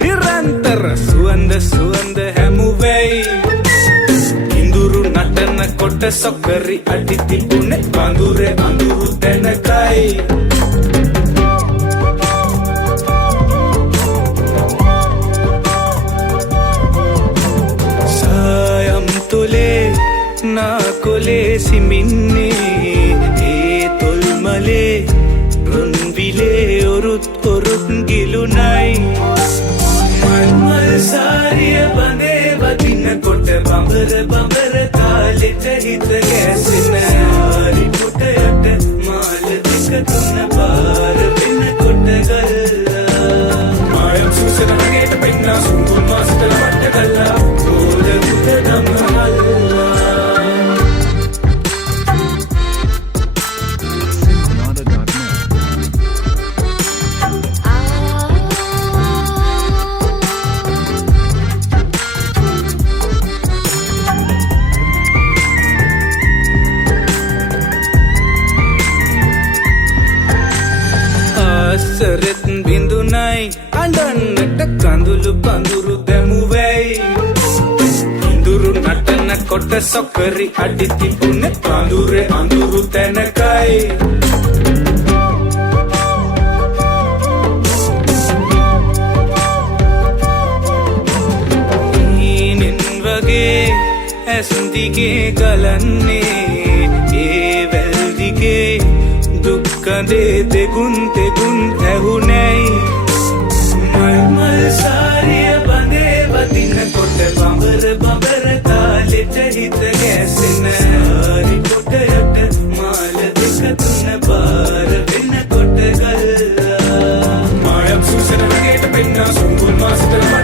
නිරන්තර සුවඳ හැමුවෙයි ඉඳුරු නටන කොට සොකරි අඩි තිබුණේ වඳුරේ අඳුරු තැනකයි සායම් තුලේ නාකොලේ සිමින්නේ ඒ තොල්මලේ රුන්විලේ ඔරුත් ගිලුනයි सारिय बंदे बदिन कोट बंबर कालिट हित गैसिन आरी कोट अट माल दिख तुन पार बिन कोट गल्ला मायम सूसन गेट पिन्ना सुंगुल मास्टर मट गल्ला बोल कुत दम हल्ला සරෙත් බිඳුනයි අඬන්නට කඳුළු පඳුරු දැමුවයි ඉඳුරු නටන කොට සොකරි අඩි තිබුණේ පඳුරේ අඳුරු තැනකයි ඊනින් වගේ ඇස් දිගේ ගලන්නේ ඒ වැල් දිගේ දුක්කඳේ දෙගුන් ඇහුනැයි මල්මල් සාරිය බඳේ වදින කොට බඹර කාලෙට හිත ගැසෙන ආරි කොට යට මාල දෙක තුන පාර වෙන කොට ගල්ලා මායම් සුසන වගේට පෙන්නා සුංගුල් මාස්ටර්